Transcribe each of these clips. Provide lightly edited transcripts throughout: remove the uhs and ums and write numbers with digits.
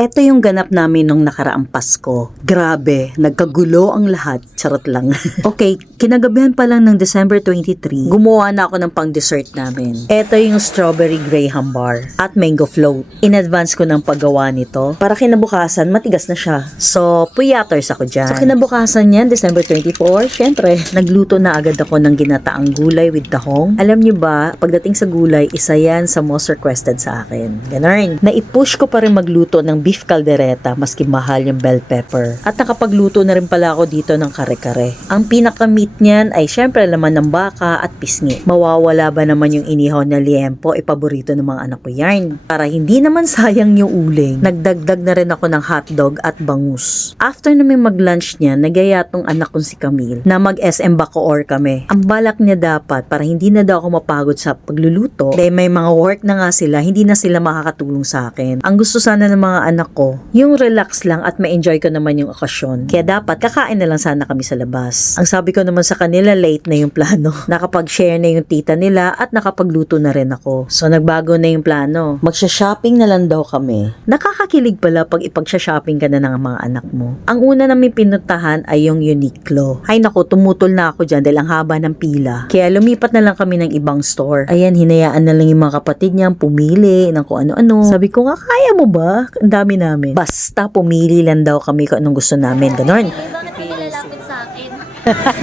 Eto yung ganap namin nung nakaraang Pasko. Grabe, nagkagulo ang lahat. Charot lang. Okay, kinagabihan pa lang ng December 23, gumawa na ako ng pang-dessert namin. Eto yung strawberry graham bar at mango float. In advance ko ng paggawa nito para kinabukasan matigas na siya. So, puyaters ako dyan. So, kinabukasan yan, December 24, syempre, nagluto na agad ako ng ginataang gulay with tahong. Alam nyo ba, pagdating sa gulay, isa yan sa most requested sa akin. Ganun. Naipush ko pa rin magluto ng beef caldereta maski mahal yung bell pepper. At nakapagluto na rin pala ako dito ng kare-kare. Ang pinaka-meat niyan ay syempre laman ng baka at pisngi. Mawawala ba naman yung inihaw na liempo? Paborito ng mga anak ko yan. Para hindi naman sayang yung uling, nagdagdag na rin ako ng hotdog at bangus. After namin mag-lunch niya, nagaya tong anak kong si Camille na mag-SM Bacoor kami. Ang balak niya dapat para hindi na daw ako mapagod sa pagluluto, dahil may mga work na nga sila, hindi na sila makakatulong sa akin. Ang gusto sana ng mga anak ko, yung relax lang at ma-enjoy ko naman yung okasyon. Kaya dapat kakain na lang sana kami sa labas. Ang sabi ko naman sa kanila, late na yung plano. Nakapag-share na yung tita nila at nakapagluto na rin ako. So nagbago na yung plano. Magsha-shopping na lang daw kami. Nakakakilig pala pag ipag-shopping ka na ng mga anak mo. Ang una namin pinuntahan ay yung Uniqlo. Ay naku, tumutol na ako dyan dahil ang haba ng pila. Kaya lumipat na lang kami ng ibang store. Ayan, hinayaan na lang yung mga kapatid niyang pumili ng kung ano-ano. Sabi ko nga, kaya mo ba? Ang dami namin. Basta pumili lang daw kami kung anong gusto namin. Ganon. Bakit hindi lalapit sa akin?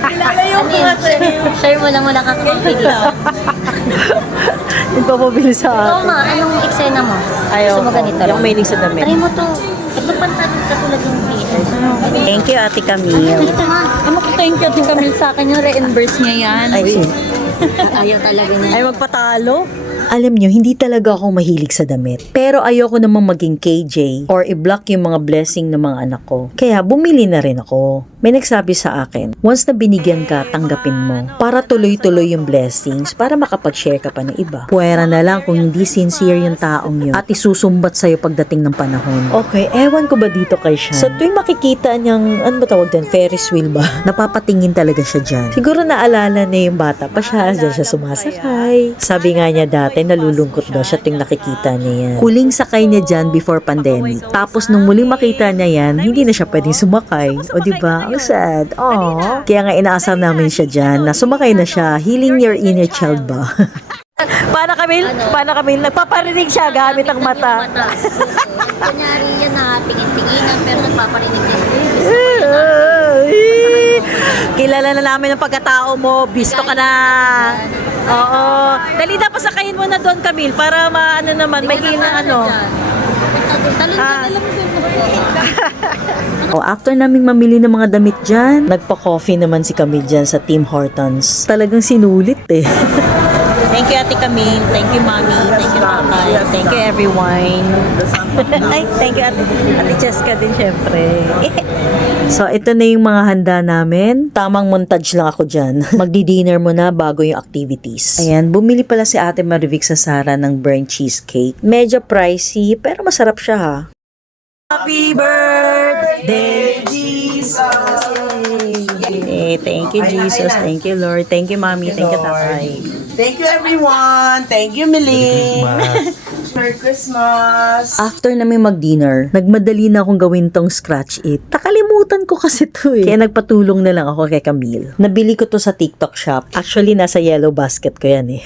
Kilala yung mga Share mo lang wala kang kapapili. Nagpapabili sa Ikaw ma, anong eksena mo? Gusto mo ganito lang? Yung mailing sa damit. Try mo to. Ito pantalon katulad yung Peters. Thank you, Ate Camille. Ito ma. Ano ko thank you din Camille sa akin yung reimburse niya yan. Ay, Ayaw talaga niya. ay magpatalo? Alam nyo, hindi talaga ako mahilig sa damit. Pero ayoko namang maging KJ or i-block yung mga blessing ng mga anak ko. Kaya bumili na rin ako. May nagsabi sa akin, once na binigyan ka, tanggapin mo. Para tuloy-tuloy yung blessings, para makapag-share ka pa ng iba. Puwera na lang kung hindi sincere yung taong yun at isusumbat sa'yo pagdating ng panahon. Okay, ewan ko ba dito kay Sean? So tuwing makikita niyang, ano ba tawag din, Ferris wheel ba? Napapatingin talaga siya dyan. Siguro naalala na yung bata pa siya, dyan siya sumasakay. Sabi nga niya dati, nalulungkot daw siya tuwing nakikita niya yan. Huling sakay niya dyan before pandemic. Tapos nung muling makita niya yan, hindi na siya pwedeng sumakay. O diba? Ang sad. Aww. Kaya nga inaasar namin siya dyan na sumakay na siya. Healing your inner child ba? Paano kami? Nagpaparinig siya gamit ang mata. Kunyari yan na tingin-tinginan pero nagpaparinig din. Kilala na namin ang pagkatao mo. Bisto ka na. Oo. Dali na, pasakayin mo na doon, Camille, para maano naman, may kina ano. Talon-talon mo din. After naming mamili ng mga damit dyan, nagpa-coffee naman si Camille dyan sa Tim Hortons. Talagang sinulit eh. Thank you, Ate Camille. Thank you, Mommy. Thank you, Tatay. Thank you, everyone. Ay, thank you, Ate Cheska din, syempre. So, ito na yung mga handa namin. Tamang montage lang ako dyan. Magdi-dinner muna bago yung activities. Ayan, bumili pala si Ate Marivic sa Sara ng burnt cheesecake. Medyo pricey, pero masarap siya ha. Happy birthday, Jesus! Yay! Thank you, Jesus. Thank you, Lord. Thank you, Mommy. Thank you, Tatay. Thank you everyone. Thank you Millie. Merry Christmas. After namin mag-dinner, nagmadali na akong gawin tong scratch it. Nakalimutan ko kasi to eh. Kaya nagpatulong na lang ako kay Camille. Nabili ko to sa TikTok shop. Actually, nasa yellow basket ko yan eh.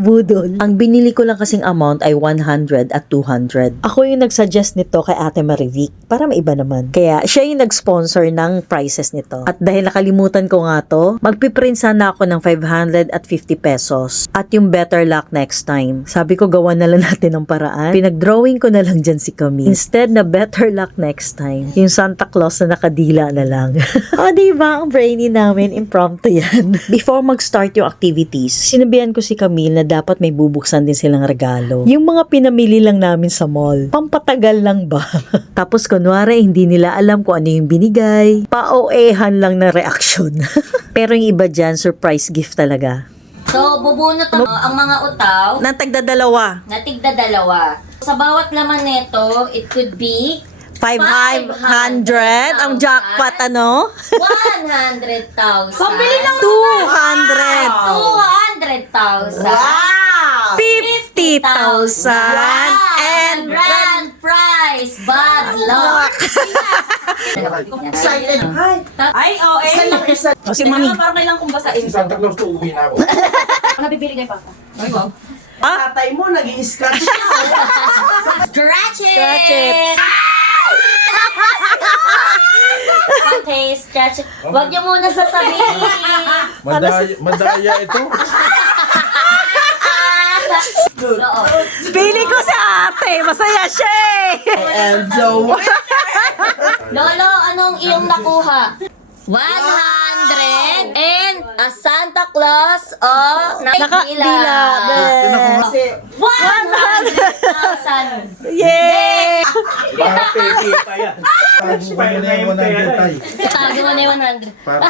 Budol. Ang binili ko lang kasing amount ay 100 at 200. Ako yung nagsuggest nito kay Ate Marivic para maiba naman. Kaya siya yung nag-sponsor ng prices nito. At dahil nakalimutan ko nga to, magpiprint sana ako ng 550 pesos. At yung better luck next time. Sabi ko gawa na lang natin ng paraan. Pinag-drawing ko na lang dyan si Camille. Instead na better luck next time, yung Santa Claus na nakadila na lang. O diba, ang brainy namin, impromptu yan. Before mag-start yung activities, sinabihan ko si Camille na dapat may bubuksan din silang regalo. Yung mga pinamili lang namin sa mall, pampatagal lang ba? Tapos kunwari, hindi nila alam kung ano yung binigay. Pa-OA-han lang na reaksyon. Pero yung iba dyan, surprise gift talaga. So, bubunot ang mga utaw Na tagdadalawa. na tigda-dalawa. Sa bawat laman nito, it could be 500. Ang jackpot, ano? 100,000. Pambili ng 200. 200,000. Wow! 50,000. And and Surprise! Bad luck! Excited. Hi. Ay, oo, Isa lang, isa. O, si Mami. Parang kailangan kong basain. Santa Claus to uwi na ako. Nabibili kay Papa. Ay, wow. Tatay mo, nag-i-scratch siya. Scratch it! Scratch it. Okay, scratch it. Huwag niyo muna sasabihin. Madaya ito. Oo. Pili ko si ate. Masaya siya eh. And so, Lolo, anong iyong nakuha? 100 and a Santa Claus o Nakadila. kasi 100,000. Yay! Baka peki pa yan. Tago na yung 100 tay. Tago mo na yung 100. Para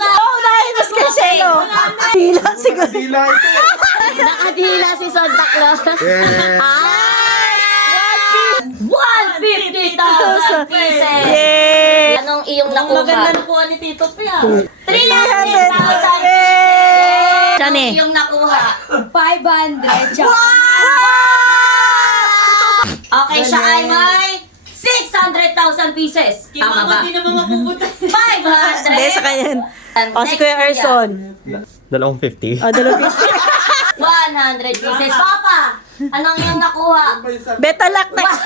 Oh, nainis kay Shelo. Dila siguro. dila ito. Nakadila si Santa Claus. Ay! 150,000 pieces. Yay! Anong iyong Maganda nakuha? nakuha ni Tito Pia. 300,000 pieces. Saan eh? Anong iyong nakuha? 500. Okay, siya ay may 600,000 pieces. Tama ba? Hindi naman mapupunta. 500. Hindi, sa kanya. O, si Next Kuya kuya. Erson. 250. O, dalawa. 100 pieces. Papa, anong iyong nakuha? Beta luck next.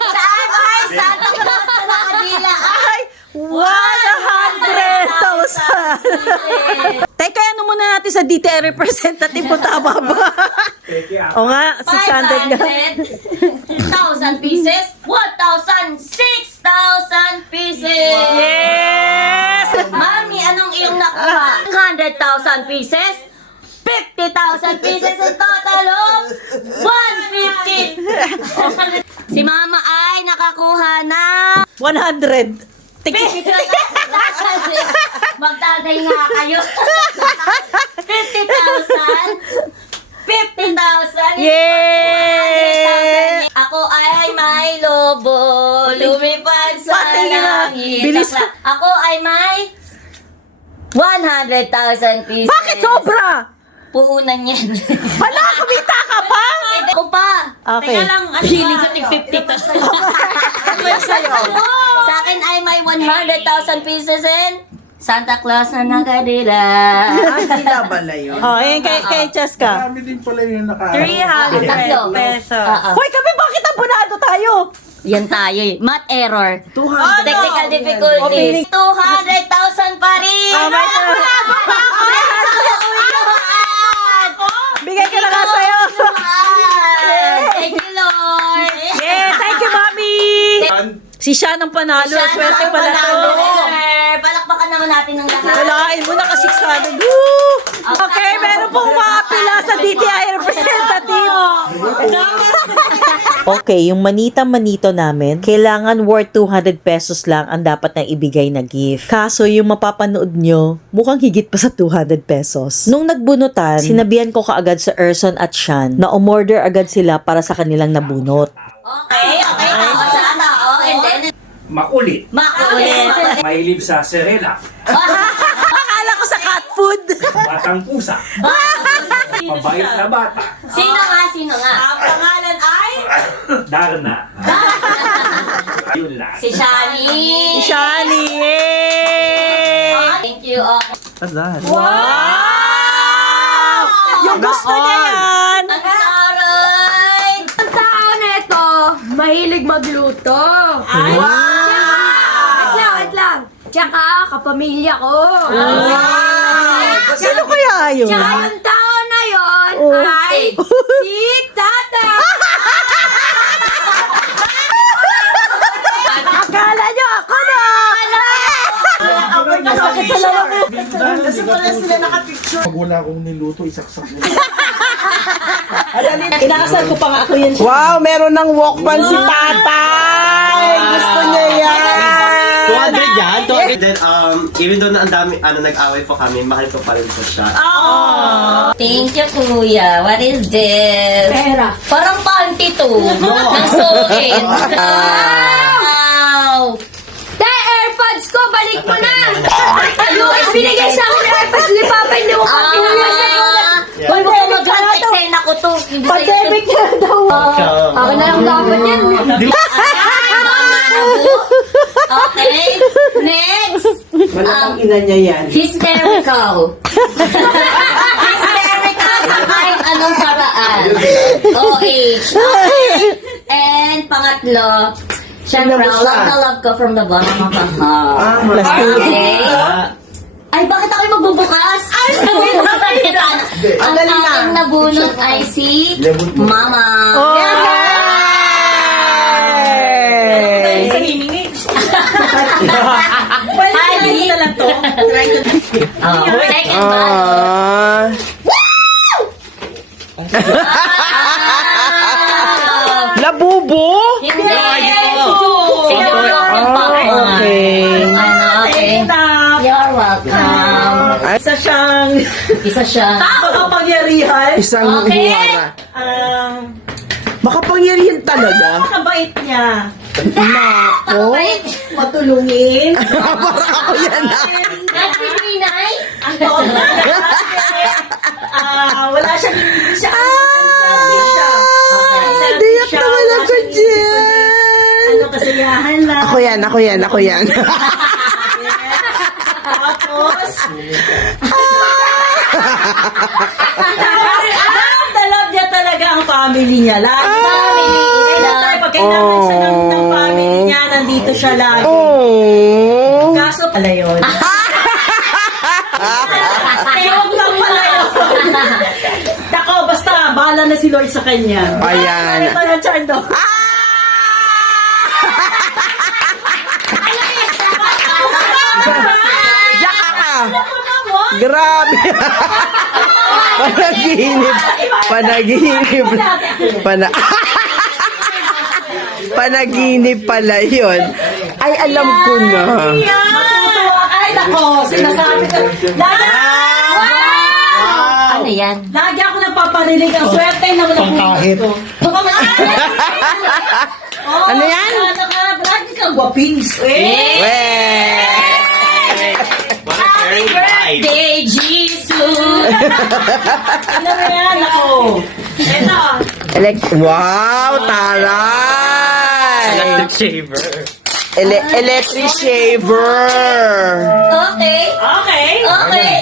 Siya ay may Santa Claus na nakadila. Ay, 100,000. Teka, ano muna natin sa DTI representative po tama ba? O nga, 600 nga. 500,000 pieces. 6,000 pieces. Yes! Mami, anong iyong nakuha? 100,000 pieces. 50,000 pieces in total of 150. Si Mama ay nakakuha na 100. magtagay nga kayo. 50,000. 50,000. Yay! Ako ay may lobo, lumipad sa Patingin na. langit. Bilis. Ako ay may 100,000 pieces. Bakit sobra? Puhunan yan. Hala, kumita ka pa? Ako pa. Okay. Teka lang, ano Feeling ba? ko tig 50 to. sa'yo. Sa akin ay may 100,000 pieces and Santa Claus na nakadila. Hindi na bala yun. Oh, ayun kay Cheska. Marami din pala yung naka... 300 pesos. Hoy, kami bakit abonado tayo? Yan tayo eh. Math error. 200. Technical difficulties. 200,000 pa rin. Oh, may Bigay ka na nga sa'yo. Thank you, Lord. Yeah, thank you, Mami. Si Siya ang panalo. Swerte pala to. Palakpakan naman natin ng lahat. Walain mo, naka 600. Woo! Okay, meron pong umapila sa DTI representative. Okay, yung manita-manito namin, kailangan worth 200 pesos lang ang dapat na ibigay na gift. Kaso yung mapapanood nyo, mukhang higit pa sa 200 pesos. Nung nagbunutan, sinabihan ko kaagad sa Erson at Sean na umorder agad sila para sa kanilang nabunot. Okay. And then, Makulit. makulit. Mahilig sa serena. Akala ko sa cat food. Batang pusa. Mabait na bata. Sino nga? Ang pangalan ay? Darna. Yun lang. Si Shani. Shani, yay! Thank you. Okay. What's that? Wow! Yung gusto niya yan! Ang taray. Ang tao na ito, mahilig magluto. Ay! Wait lang. Tsaka, kapamilya ko. Sino kaya yun? Tsaka yung tao na yon Oh. ay si Tata. Akala niyo ako na! Masakit sa laro ko. Kasi pala sila nakapicture. Pag wala akong niluto, isaksak mo. Inakasal ko pa nga ako yun. Wow, meron ng walkman si tatay. Gusto niya yan. 200 yan? 200. Then, even though na ang dami, nag-away po kami, mahal ko pa rin po siya. Thank you, Kuya. What is this? Pera. Parang panty to. Ng suit. Wow! Te, AirPods ko, balik mo na! Yung binigay sa akin ng AirPods ni Papa, hindi mo pa pinagay sa'yo. Huwag mo mag-extend ako to. Pandemic na daw. Ako na lang dapat yan. Okay, next. Malamang ina niya yan. Hysterical. Hysterical sa kahit anong paraan. OH. Okay. And pangatlo, syempre, Sino love na love ko from the bottom of my heart. Plastic. Okay. Ay, bakit ako'y magbubukas? Ay, ang Dali na. aking nabunot ay si Mama. Ali. Second one. Labubo? Hindi. Siguro yung Okay. Okay. You're welcome. Isa siyang Isa siya. makapangyarihan. Isang Okay. huwara. Makapangyarihan talaga? Kabait niya. Nako. Kapait. Matulungin. Para ako yan. Kasi Pinay. Wala siyang hindi siya. Unselfish siya. Diyak naman ako dyan. Ano, kasiyahan lang. Ako yan, ako yan, ako yan. Tapos, love niya talaga ang family niya. Lagi. Pag kailangan siya ng family niya, nandito siya lagi. Oh. Kaso pala yun. Ewan lang pala yun. Tako, basta, bahala na si Lord sa kanya. Ayan. Ito yung Chando. Yaka ka. Grabe. Panaginip. Panaginip. Panaginip pala yun. Ay, alam ko na. Ay, nako, sinasabi ko. Ano yan? Lagi ako nagpaparinig. Ang swerte na wala Pangkahit. Ano yan? Lagi kang gwapings. Weh. Happy birthday, Jesus! Alam mo yan, ako. Ito. Wow, taray. Electric shaver. Electric shaver. Okay. Okay. Okay.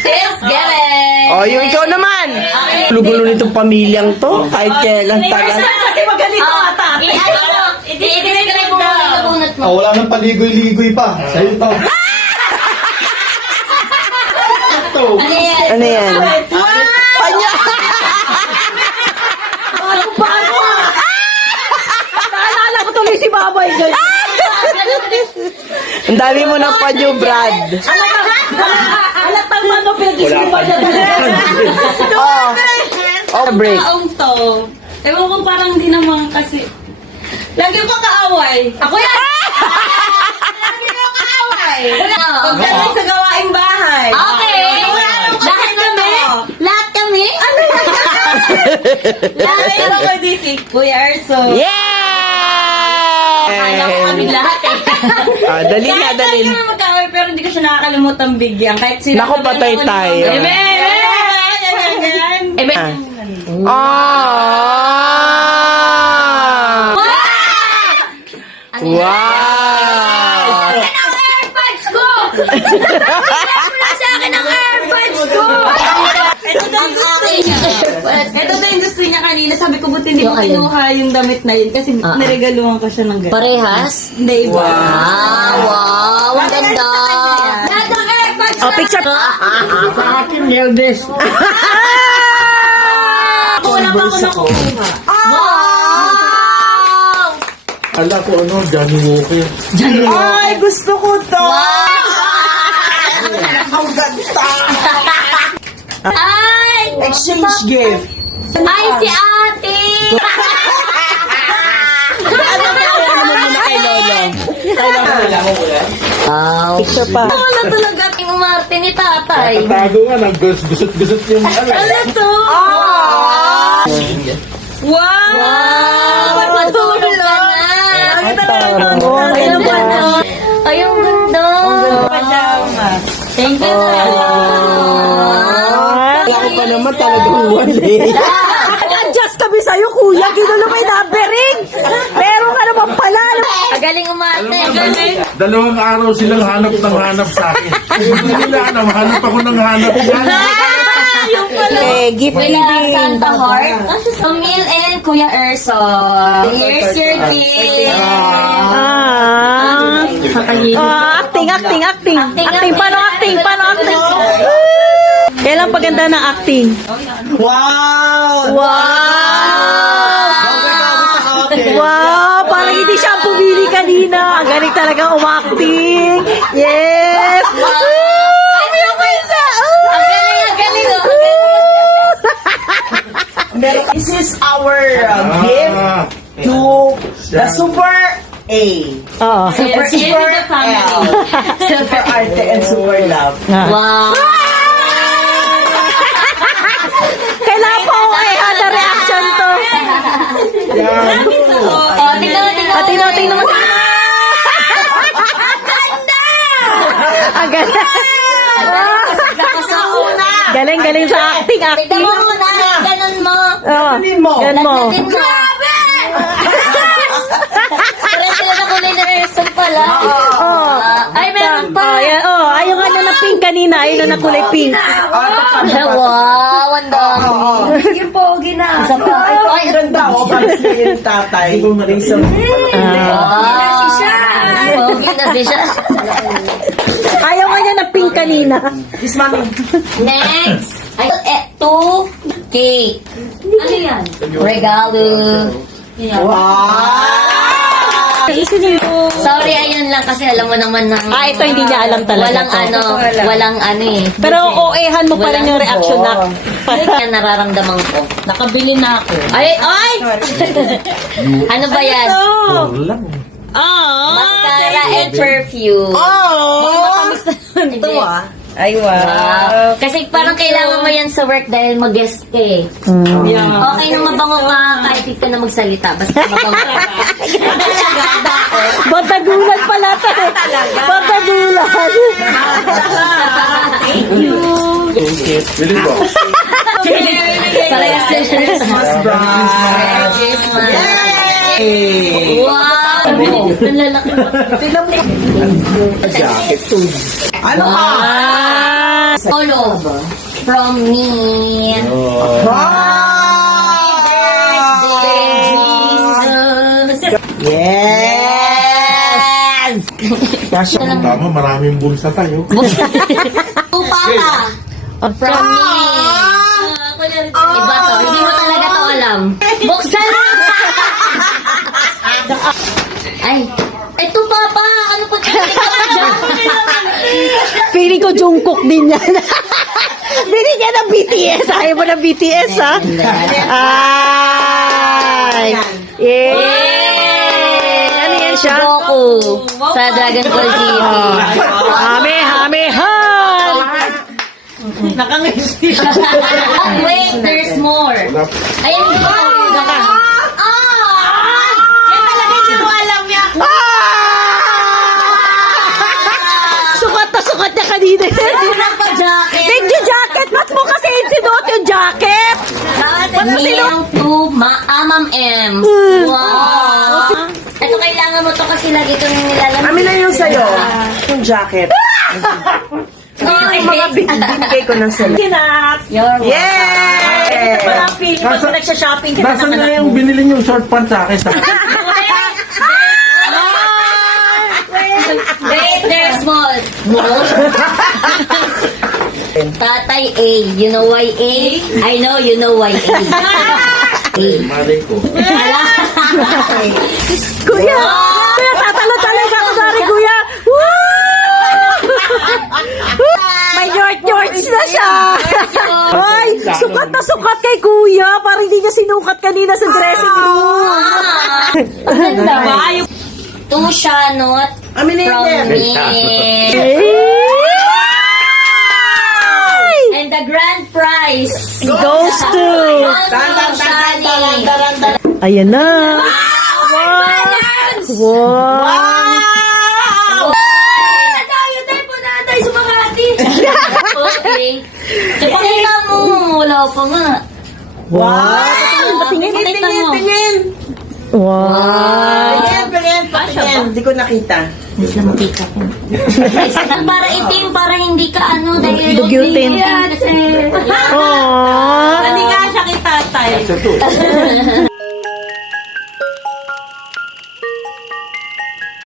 Let's get it. Oh, yung ikaw naman. Gulo-gulo nitong pamilyang to. Kahit kailan talaga. Kasi magaling ko ata. I-describe mo yung nabunot mo. Wala nang paligoy-ligoy pa. Sa'yo to. Ano yan? Ano yan? Panya! Naalala ko tuloy si Babay. Ang dami mo ng panyo, Brad. Alatang mano, pinag-isipan niya talaga. Oh, break. Taong to. Ewan ko parang di naman kasi. Lagi ko kaaway. Ako yan! Lagi ko kaaway. Pagdating sa gawaing bahay. Okay. Lahat kami? Lahat kami? Ano yan? Lagi ko DC. Kuya Erso. Akala ko kami Yeah! lahat eh. Dali na, Kahit dali. lagi kami magkaaway pero hindi ko siya nakakalimutan bigyan. Kahit sila. Naku, patay tayo. Ebe. Ah! Wow! Ang AirPods ko! Wala sa akin ang AirPods ko! Ito daw yung gusto niya. Ito daw yung gusto niya kanina. Sabi ko, buti hindi ko kinuha yung damit na yun. Kasi niregaluhan ko siya ng ganyan. Parehas? Hindi, iba. Wow, ang ganda. Lahat ng AirPods Oh, picture. Wala pa ako nakukuha. Wow! Ala ko ano, Johnny Walker. Ay, gusto ko to! Ang ganda! Ay! Exchange gift. Ay, si ate! Ano naman muna kay Lolo? Wow. Picture pa. Wala talaga ting umarte ni tatay. Tago nga, nag-gusot-gusot yung ano. Ano to? Wow! Matulog ka na! Ayun ba na? Ay, ang ganda! Thank you na! Ako pa naman talagang wali. sa'yo, kuya. Ginulo mo yung numbering. Meron ka naman pala. Magaling umate. Magaling. Dalawang araw silang hanap ng hanap sa akin. Hindi nila hanap ako ng hanap. Yung pala. Gift Kuya Santa Heart. Camille and Kuya Erso. Here's your gift. Acting. Paano acting? Kailan paganda ng acting? Wow! Wow! Parang hindi siya ang pumili kanina. Ang galing talaga umacting. Yes! Ang galing oh. This is our gift to the Super A. Oo. Super the family. L. Super Arte and Super Love. Wow. Kailangan po na reaction to. Oh, tingnan mo. Ang ganda. Galing sa acting. Tignan mo muna. Ganon mo. Ganon mo. Grabe! Parang sila na kulay na Erso pala. Ay, meron pa. Ayaw nga na pink kanina. Ayaw na kulay pink. Wow, ang dami. Yung pogi na. Ay, ganda ako. Para sila yung tatay. Wow. Pogi na siya. Ayaw nga niya na pink kanina. This mami. Next. Ay, two cake. Ano yan? Regalo. Wow! Sorry, ayun lang kasi alam mo naman na. Ito hindi niya alam talaga. Walang ano eh. Pero OA-han mo pa rin yung reaction na. Yan nararamdaman ko. Nakabili na ako. Ay! Ano ba yan? Mascara and perfume. Ito ah. Ay, wow. Kasi parang kailangan mo yan sa work dahil mag-guest ka eh. Okay na mabango ka kahit hindi ka na magsalita. Basta mabango ka. Batagulan pala tayo. Batagulan. Thank you. Parehas na siya. Christmas bride. Merry Christmas. Wow! Ang lalaki mo. Ano ka? All from me. Jesus. Yes! Tama, maraming bulsa tayo. To Papa. From me. Iba to. Hindi mo talaga to alam. Buksan mo! Ay. Ito Papa. Ano pa Feeling ko Jungkook din yan. Binigyan ng BTS. Ayaw mo ng BTS, ha? Ay. Yeah. Ano yan siya? Goku. Sa Dragon Ball GT. Hame. Wait, there's more. Ayun ba? Yan talaga hindi mo alam niya. Sukat niya kanina. Ano pa jacket? Thank you, jacket. Ba't mo kasi insinuot yung jacket? Niyang to Amam M. Wow. Ito kailangan mo to kasi lagi itong nilalamig. Amin na yung sa'yo. Yung jacket. Yung mga binigay ko ng sila. You're Yay! Parang feeling pag nagsha-shopping ka Nasaan na yung binili yung short pants sa akin? Wait, there's more. Tatay A. You know why A? I know you know why A. Malay ko. Kuya! Kuya, tatalo-talo ka ko dari, kuya! May George na siya! Ay, sukat kay kuya! Parang hindi niya sinukat kanina sa dressing room! Ang ganda ba? To Shanot Amin na from yun. me. And the grand prize Goes to... Shani. Ayan na! Wow! Okay. Pakita mo. Wala pa nga. Wow! Patingin. Patingin! Wow. Patingin! Patingin! Hindi ko nakita. Hindi sila makita ko. Para itim, para hindi ka dahil Dugyutin. Kasi, Aww. Hindi ka siya kita, tay.